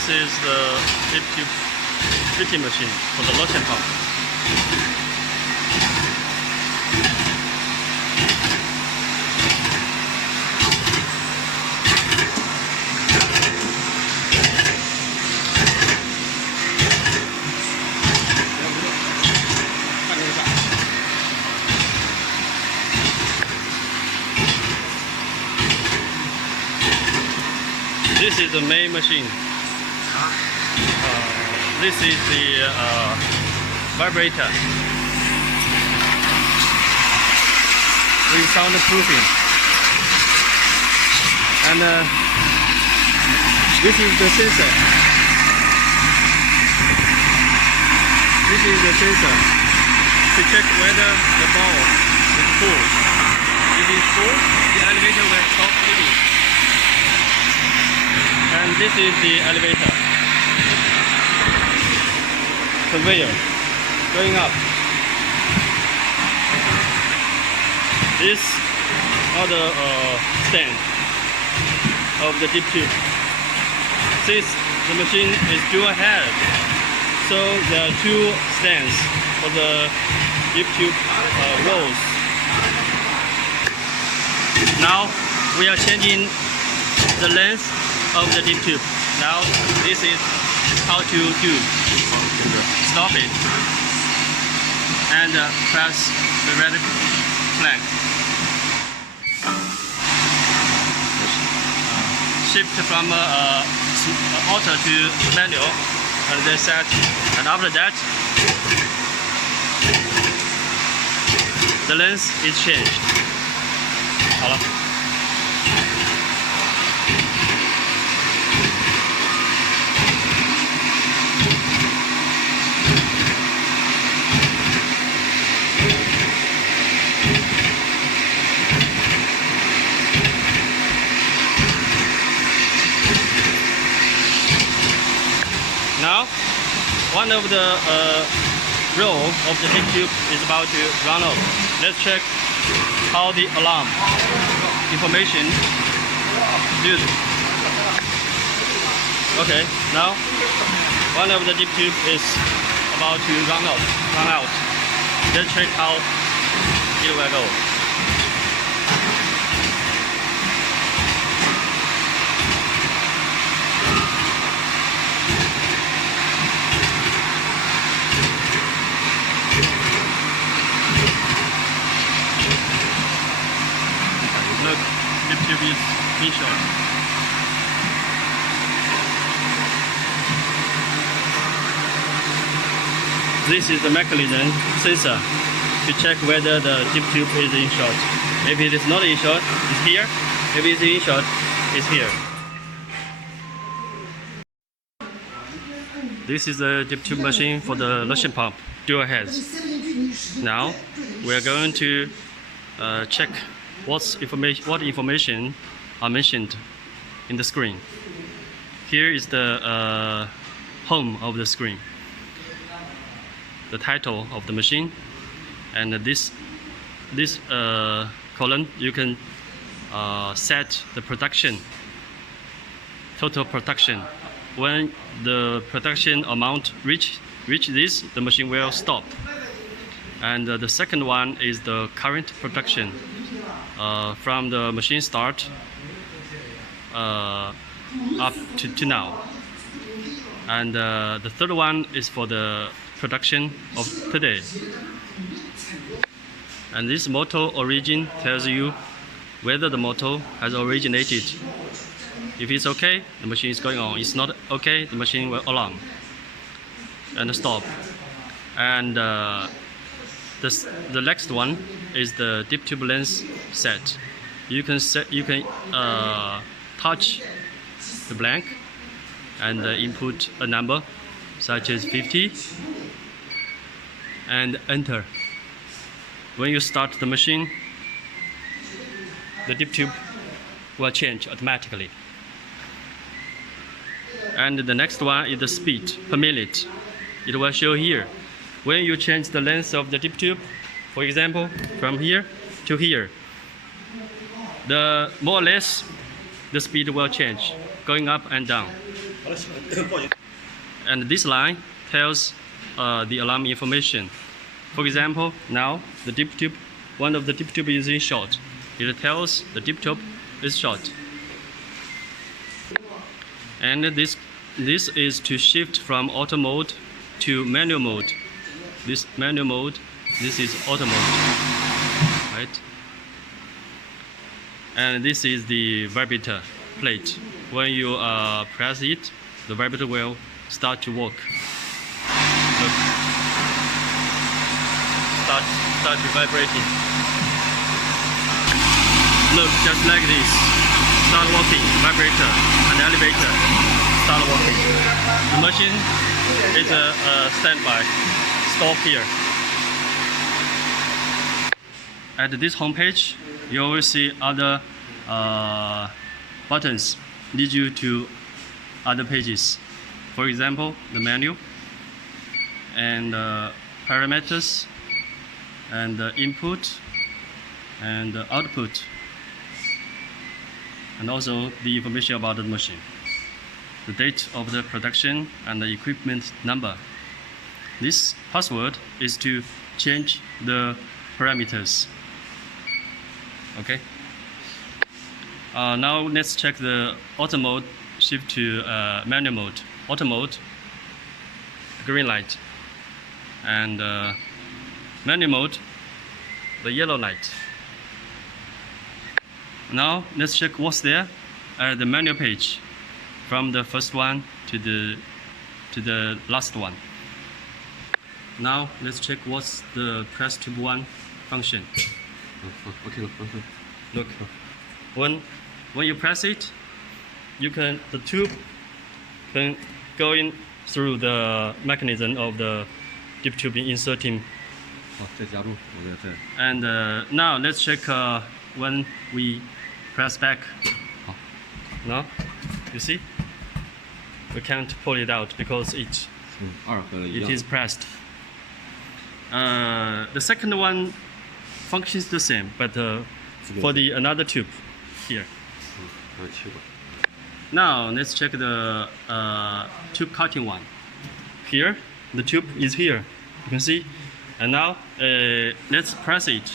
This is the Diptube fitting machine for the Lotion pump. This is the main machine. This is the vibrator with soundproofing, and this is the sensor. This is the sensor to check whether the ball is full. If it is full, the elevator will stop moving. And this is the elevator conveyor going up. This are the stand of the Diptube. Since the machine is dual head, so there are two stands for the Diptube rolls. Now we are changing the length of the Diptube. Now this is how to do. Stop it and press the red flag. Shift from auto to manual, and then set. And after that, the length is changed. 好了。Now, one of the row of the Diptube is about to run off. Let's check how the alarm information is. Okay, now one of the Diptube is about to run out. Let's check how it will go. Look, Diptube is in short. This is the mechanism sensor to check whether the Diptube is in short. If it is not in short, it's here. If it is in short, it's here. This is the Diptube machine for the Lotion pump, dual heads. Now we are going to check what information are mentioned in the screen. Here is the home of the screen, the title of the machine, and this column you can set the production, total production. When the production amount reach this, the machine will stop. And the second one is the current production from the machine start up to now. And the third one is for the production of today. And this motor origin tells you whether the motor has originated. If it's okay, the machine is going on. It's not okay, the machine will alarm and stop. And the next one is the Diptube length set. You can touch the blank and input a number such as 50 and enter. When you start the machine, the Diptube will change automatically. And the next one is the speed per minute. It will show here. When you change the length of the Diptube, for example, from here to here, the more or less the speed will change, going up and down. And this line tells the alarm information. For example, now the Diptube, one of the Diptube is in short. It tells the Diptube is short. And this is to shift from auto mode to manual mode. This manual mode, this is auto mode, right? And this is the vibrator plate. When you press it, the vibrator will start to work. Look. Start vibrating. Look, just like this. Start working. Vibrator and elevator start working. The machine is a standby. Stop here. At this homepage, you will see other buttons lead you to other pages. For example, the menu and parameters and input and output, and also the information about the machine, the date of the production and the equipment number. This password is to change the parameters. Okay. Now let's check the auto mode. Shift to manual mode. Auto mode, green light, and manual mode, the yellow light. Now let's check what's there at the manual page, from the first one to the last one. Now let's check what's the press tube 1 function. Okay, Look, when you press it, the tube can go in through the mechanism of the Diptube inserting. And now let's check when we press back. Now, you see, we can't pull it out because it is pressed. The second one functions the same, but for the another tube here. Now let's check the tube cutting one. Here, the tube is here. You can see. And now let's press it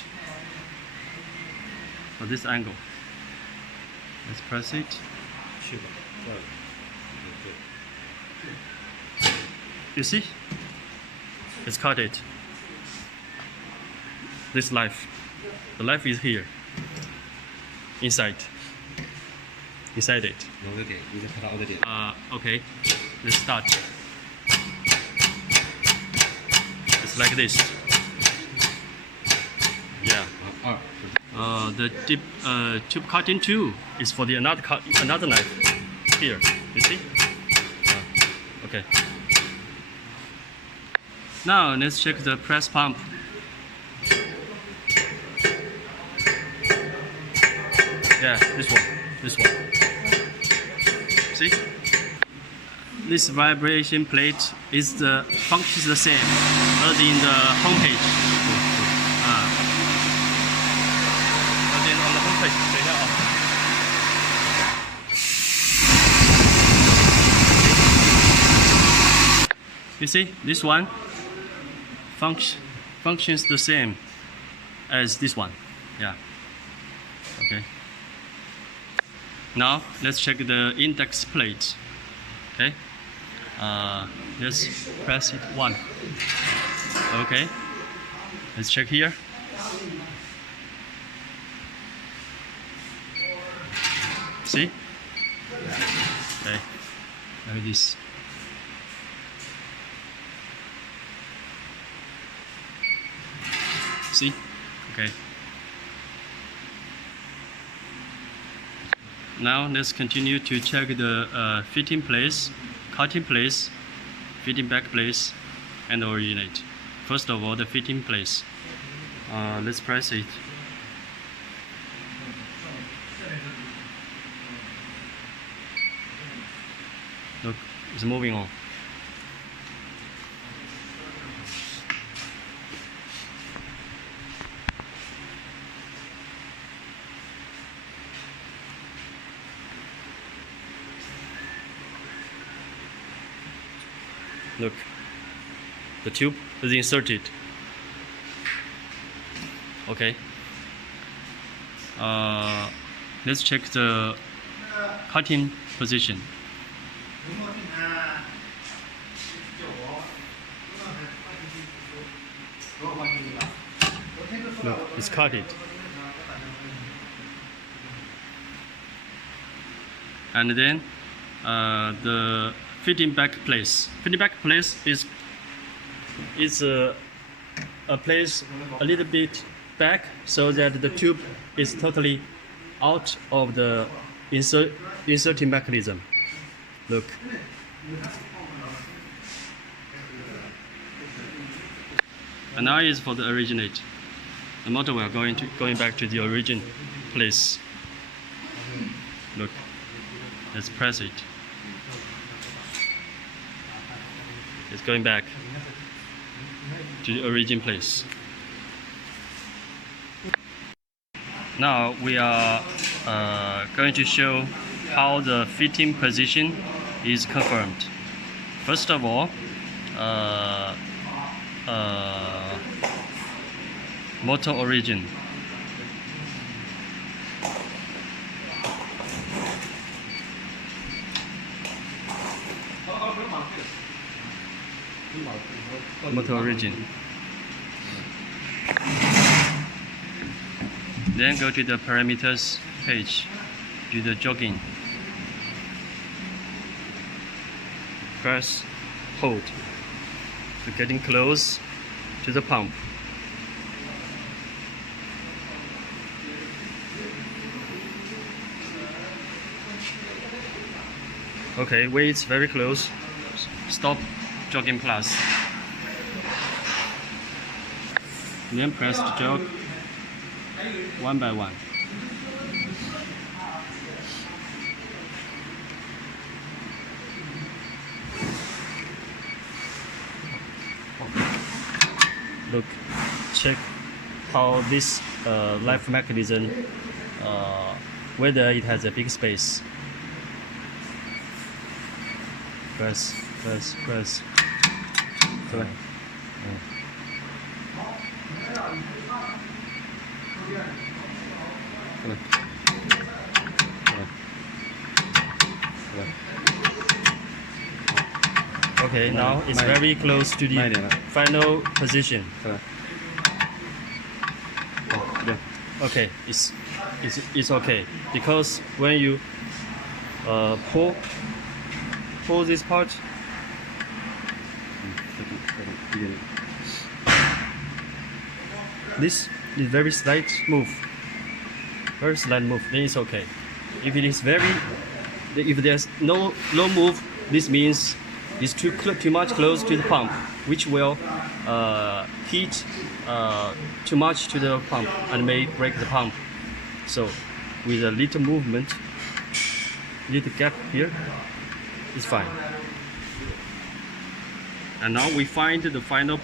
at this angle. Let's press it. You see? It's cut it. This life. The life is here. Inside it. Okay, let's start. It's like this. Yeah. The tube cutting 2 is for the another knife. Here, you see? Okay. Now let's check the press pump. Yeah, this one. See? This vibration plate functions the same as in the homepage. As in on the homepage. You see, this one functions the same as this one. Yeah. Okay. Now let's check the index plate. Okay. Let's press it 1. Okay. Let's check here. See? Okay. Like this. See? Okay. Now let's continue to check the fitting place, cutting place, fitting back place, and originate. First of all, the fitting place. Let's press it. Look, it's moving on. Look, the tube is inserted. Okay. Let's check the cutting position. Look, it's cut it. And then the fitting back place. Fitting back place is a place a little bit back so that the tube is totally out of the inserting mechanism. Look. And now is for the originate. The motor wheel going back to the origin place. Look. Let's press it. It's going back to the origin place. Now we are going to show how the fitting position is confirmed. First of all, motor origin. Motor origin. Then go to the parameters page, do the jogging. Press, hold. We're getting close to the pump. Okay, when it's very close, stop jogging plus. And then press to jog one by one. Look, check how this life mechanism, whether it has a big space. Press, press, press. Correct. Okay, now it's very close to the final position. Okay, it's okay because when you pull this part, this is very slight move. Very slight move, then it's okay. If it is if there's no move, this means it's too much close to the pump, which will heat too much to the pump and may break the pump. So with a little movement, little gap here, it's fine. And now we find the final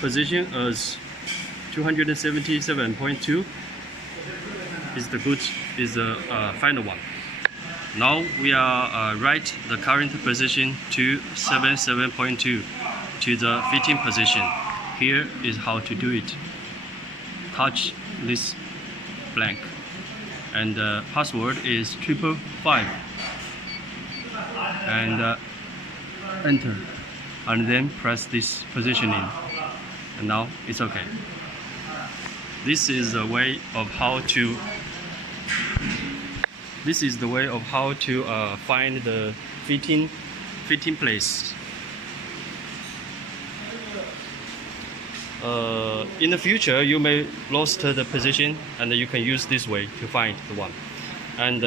position as 277.2 is the final one. Now we are write the current position to 77.2 to the fitting position. Here is how to do it. Touch this blank, and the password is 555, and enter, and then press this positioning, and now it's okay. This is the way of how to find the fitting place. In the future, you may lost the position, and you can use this way to find the one. And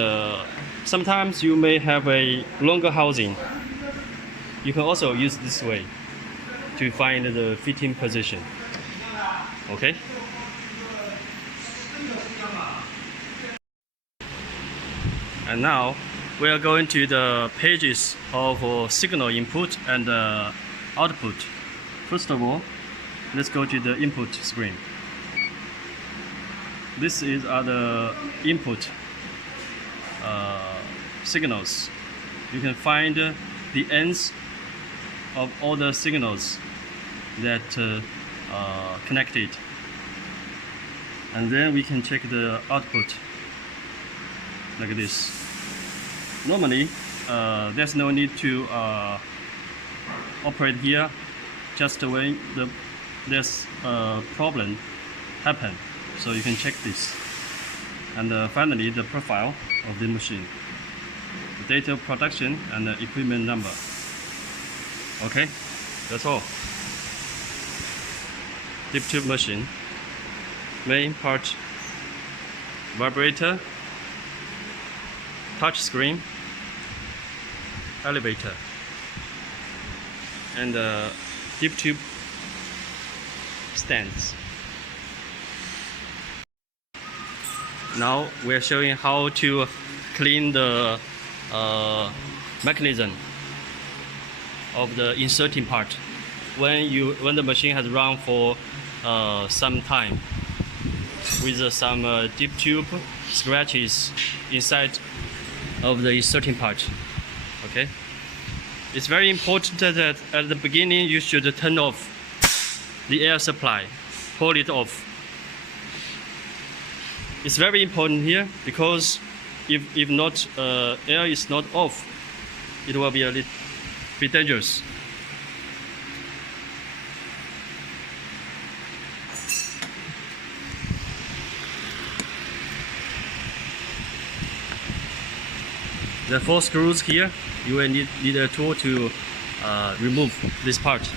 sometimes you may have a longer housing. You can also use this way to find the fitting position. Okay. And now we are going to the pages of signal input and output. First of all, let's go to the input screen. This is the input signals. You can find the ends of all the signals that connected, and then we can check the output like this. Normally there's no need to operate here, just when there's a problem happen, so you can check this. And finally, the profile of the machine, the date of production, and the equipment number. Okay, that's all. Diptube machine, main part, vibrator, touch screen, elevator, and Diptube stands. Now we're showing how to clean the mechanism of the inserting part when the machine has run for some time with some Diptube scratches inside of the inserting part. Okay, it's very important that at the beginning you should turn off the air supply, pull it off. It's very important here because if not, air is not off, it will be a little bit dangerous. The 4 screws here, you will need a tool to remove this part.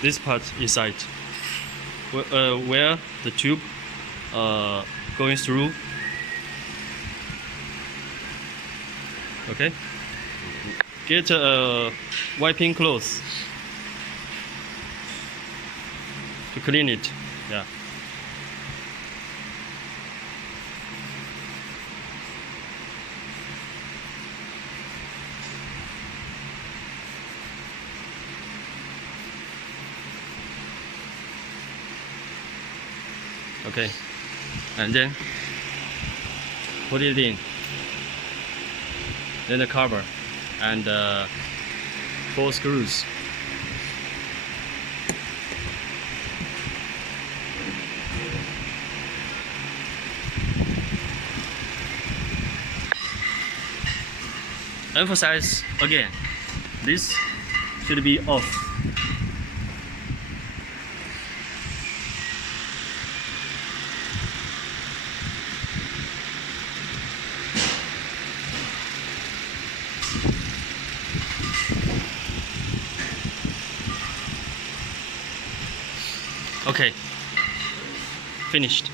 This part inside, where the tube going through. Okay, get a wiping cloth to clean it. Yeah. Okay, and then put it in, then the cover and 4 screws. Emphasize again, this should be off. Okay, finished.